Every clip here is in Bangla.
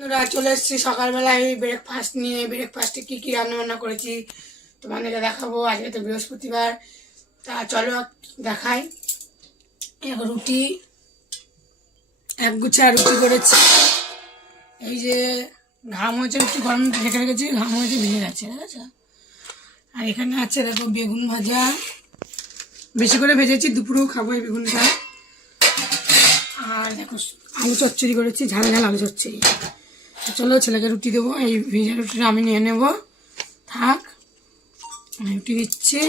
বন্ধুরা, চলে এসেছি সকালবেলায় ব্রেকফাস্ট নিয়ে। ব্রেকফাস্টে কী কী রান্না বান্না করেছি তোমাদেরকে দেখাবো। আজকে তো বৃহস্পতিবার। তা চলো দেখাই। এক রুটি, এক গুছা রুটি করেছি। এই যে ঘাম হয়েছে, একটু গরম রেখে রেখেছি, ঘাম হয়েছে ভিজে গেছে ঠিক আছে? আর এখানে আছে দেখো বেগুন ভাজা। বেশি করে ভেজেছি, দুপুরেও খাব এই বেগুনটা। আর দেখো আলু চচ্চড়ি করেছি, ঝাল ঝাল আলু চচ্চড়ি। চলো ছেলেকে রুটি দেবো, এই ভেজা রুটিটা আমি নিয়ে নেব। থাক রুটি দিচ্ছি।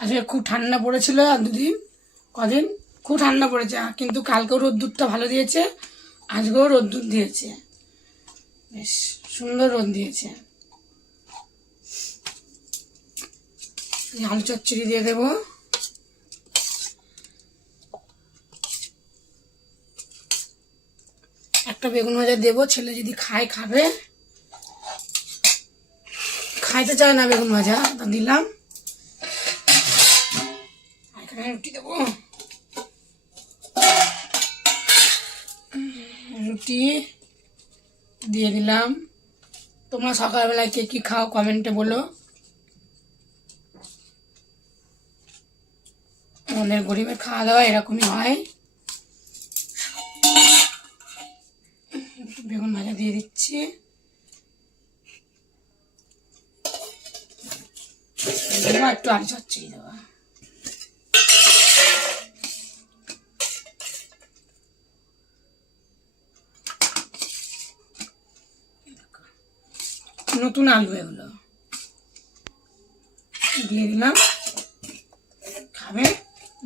আজকে খুব ঠান্ডা পড়েছিল আর দুদিন, কদিন? খুব ঠান্ডা পড়েছে, কিন্তু কালকেও রোদ্দুরটা ভালো দিয়েছে, আজকেও রোদ্দুর দিয়েছে। বেশ, সুন্দর রোদ দিয়েছে। আলু চচ্চড়ি দিয়ে দেবো। একটা বেগুন ভাজা দেবো, ছেলে যদি খায়, খাবে। খাইতে চায় না বেগুন ভাজা, তা দিলাম। রুটি রুটি দিয়ে দিলাম। তোমরা সকালবেলায় কে কী খাও কমেন্টে বলো। আমাদের গরিবের খাওয়া দাওয়া এরকমই হয়। বেগুন ভাজা দিয়ে দিচ্ছি। দেবো একটু আলু চচ্চড়ি দেবো। নতুন আলু এগুলো। দিয়ে দিলাম। খাবে?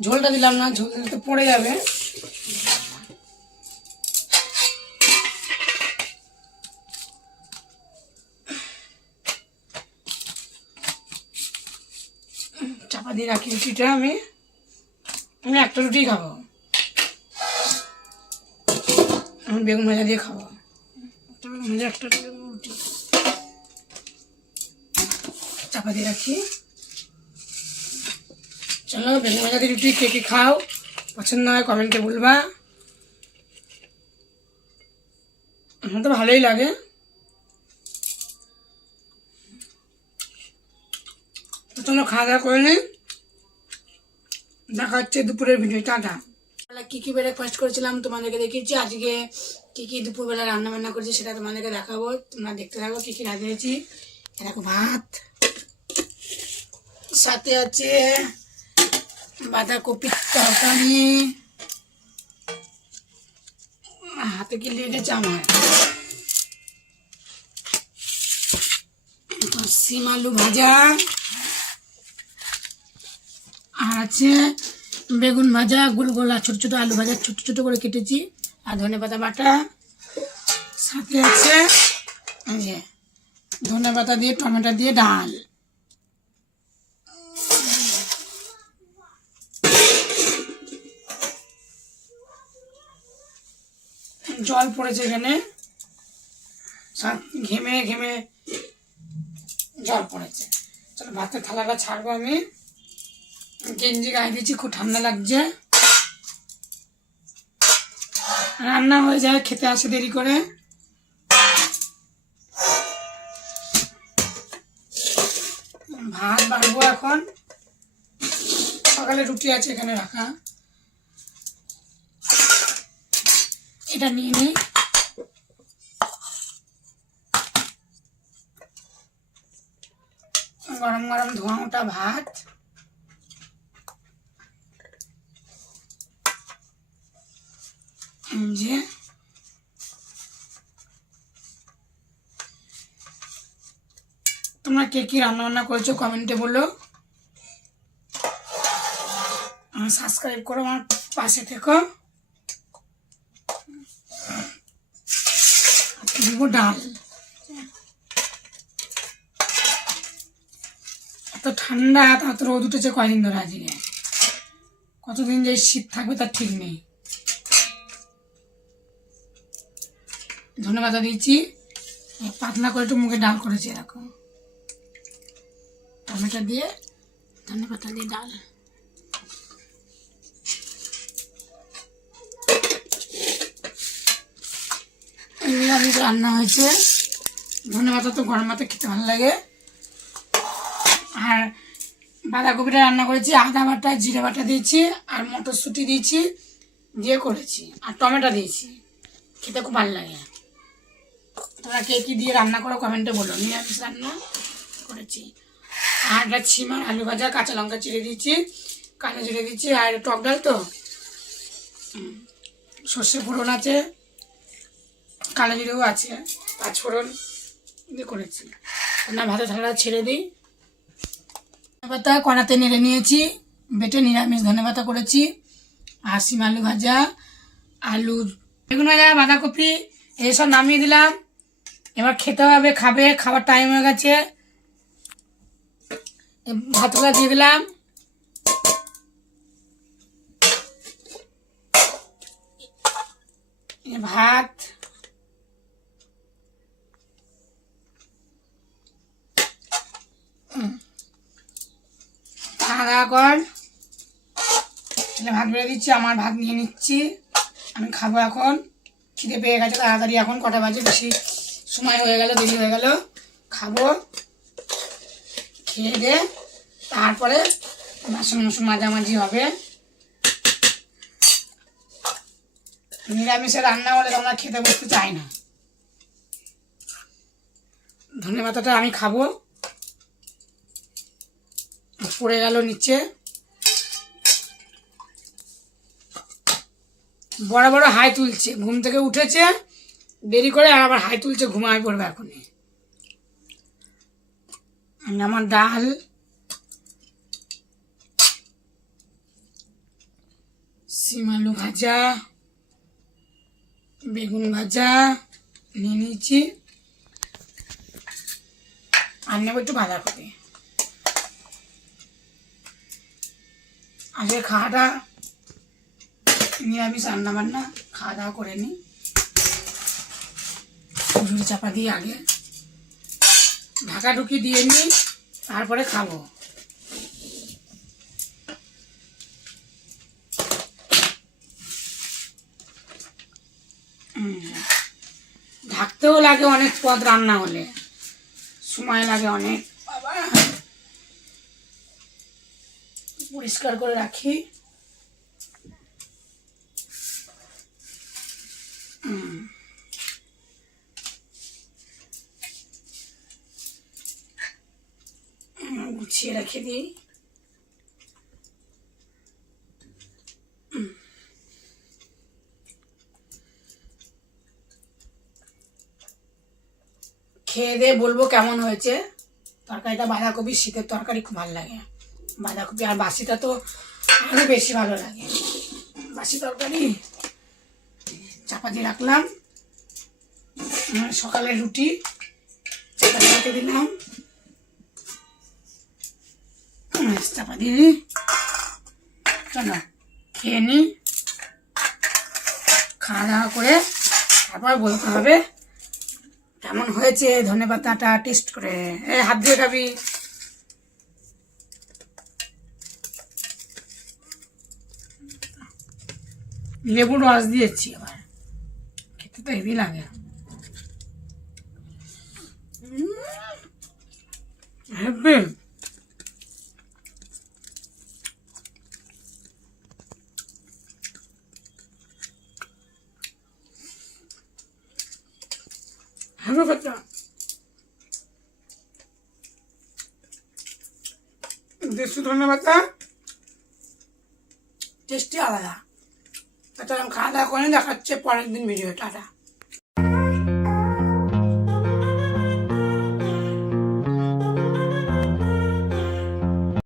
ঝোলটা দিলাম না, ঝোল দিলে তো পড়ে যাবে। চাপা দিয়ে রাখি রুটিটা আমি। আমি একটা রুটি খাব। আমি বেগুন ভাজা দিয়ে খাব। একটা রুটি। চাপা দিয়ে রাখি। চলো, বেগুন ভাজা দিয়ে রুটি, কে কে খাও, পছন্দ হয় কমেন্টে বলবা। আমার তো ভালোই লাগে। তো চলো খাওয়া দাওয়া করে দেখা দুপুরের ভিডিও টাটা। কী কী ব্রেকফাস্ট করেছিলাম তোমাদেরকে দেখিয়েছি। আজকে কী কী দুপুরবেলা রান্না বান্না করেছি সেটা তোমাদেরকে দেখাবো। তোমরা দেখতে থাকো কী কী রাঁধে দিয়েছি এরকম ভাত। সাথে আছে বাঁধাকপির তরকারি। হাতে কি লেগেছে আমার? সিম আলু ভাজা। আছে। বেগুন ভাজা গোল গোল আর ছোটো ছোটো আলু ভাজা, ছোটো ছোটো করে কেটেছি। আর ধনে পাতা বাটা সাথে আছে ধনে পাতা দিয়ে, টমেটো দিয়ে ডাল। জল পড়েছে এখানে। ঘেমে ঘেমে জল পড়েছে। চলো, ভাতের থালাটা ছাড়বো আমি। গেঞ্জি গায়ে দিয়েছি, খুব ঠান্ডা লাগছে। রান্না হয়ে যায়, খেতে আসে দেরি করে। ভাত বাড়বো এখন। সকালে রুটি আছে এখানে রাখা। এটা নিয়ে নিই গরম গরম ধোঁয়া ওটা ভাত। যে তোমরা কে কি রান্না বান্না করেছ কমেন্টে বলো। সাবস্ক্রাইব করো আমার পাশে থেকো। দিব ডাল। এত ঠান্ডা, এত রোদ উঠেছে কয়দিন ধরে আজকে? কতদিন যে শীত থাকবে তার ঠিক নেই। ধনে পাতা দিয়েছি পাতলা করে একটু মুখে ডাল করেছি এরকম। টমেটো দিয়ে ধনে পাতা দিয়ে ডাল। নিরামিষ রান্না হয়েছে। ধনে পাতা তো গরম মাথায় খেতে ভালো লাগে। আর বাঁধাকপিটা রান্না করেছি, আদা বাটা, জিরে বাটা দিয়েছি, আর মটরশুঁটি দিয়েছি, দিয়ে করেছি। আর টমেটো দিয়েছি। খেতে খুব ভালো লাগে। তোমরা কে কী দিয়ে রান্না করো কমেন্টে বলো। নিরামিষ রান্না করেছি। আর একটা ছিমার আলু ভাজা, কাঁচা লঙ্কা চিড়ে দিয়েছি, কালো জিরে দিচ্ছি আর টক ডাল তো। সর্ষে ফোড়ন আছে, কালো জিরেও আছে, পাঁচ ফোড়ন দিয়ে করেছি। না ভাতে থালা ছেড়ে দিই। পাতা কড়াতে নেড়ে নিয়েছি, বেটে নিরামিষ ধনে পাতা করেছি, আর আলু ভাজা, আলু, বেগুন ভাজা, বাঁধাকপি এইসব নামিয়ে দিলাম। এবার খেতে হবে, খাবে, খাবার টাইম হয়ে গেছে। ভাতগুলো দিয়ে দিলাম। ভাত। খাওয়া কর। ভাত বেড়ে দিচ্ছি, আমার ভাত নিয়ে নিচ্ছি। আমি খাব এখন। খিদে পেয়ে গেছে তাড়াতাড়ি, এখন কটা বাজে বেশি। সময় হয়ে গেল, দেরি হয়ে গেল। খাব, খেয়ে দে, তারপরে বাসন মাসন মাঝামাঝি হবে। নিরামিষে রান্না হলে তোমরা খেতে বসতে চাই না। ধনে পাতাটা আমি খাব। পড়ে গেল নিচে। বড় বড় হাই তুলছে, ঘুম থেকে উঠেছে। দেরি করে আর আবার হাই তুলছে, ঘুমায় পড়বে এখনই। আমার ডাল। সিম আলু ভাজা, বেগুন ভাজা, নিয়ে নিয়েছি। আর নেব একটু বাঁধাকপি। আজকে খাওয়াটা নিরামিষ রান্না বান্না খাওয়া দাওয়া করে নিই। ঝুড়ি চাপা দিয়ে আগে ঢাকা ঢুকি দিয়ে নিই, তারপরে খাব। ঢাকতেও লাগে অনেক পদ রান্না হলে। সময় লাগে অনেক। বাবা পরিষ্কার করে রাখি। রেখে দিই। খেয়ে দিয়ে বলব কেমন হয়েছে? তরকারিটা বাঁধাকপি, শীতের তরকারি খুব ভালো লাগে। বাঁধাকপি আর বাসিটা তো আরও বেশি ভালো লাগে। বাসি তরকারি চাপা দিয়ে রাখলাম। সকালে রুটি চাপা দিলাম। চাপা দিয়ে দিই। চলো, খেয়ে নিই খাওয়া দাওয়া করে তারপর বলতে হবে, কেমন হয়েছে ধনে পাতাটা টেস্ট করে। এ, হাত দিয়ে খাবি। লেবুর রস দিয়েছি আবার। খেতে তো হেভি লাগে। হেভি। হেভি কথা দেশি ধনে পাতা? টেস্টি আলাদা। এটা খাওয়া দাওয়া করে দেখাচ্ছে, পরের দিন ভিডিও টাটা।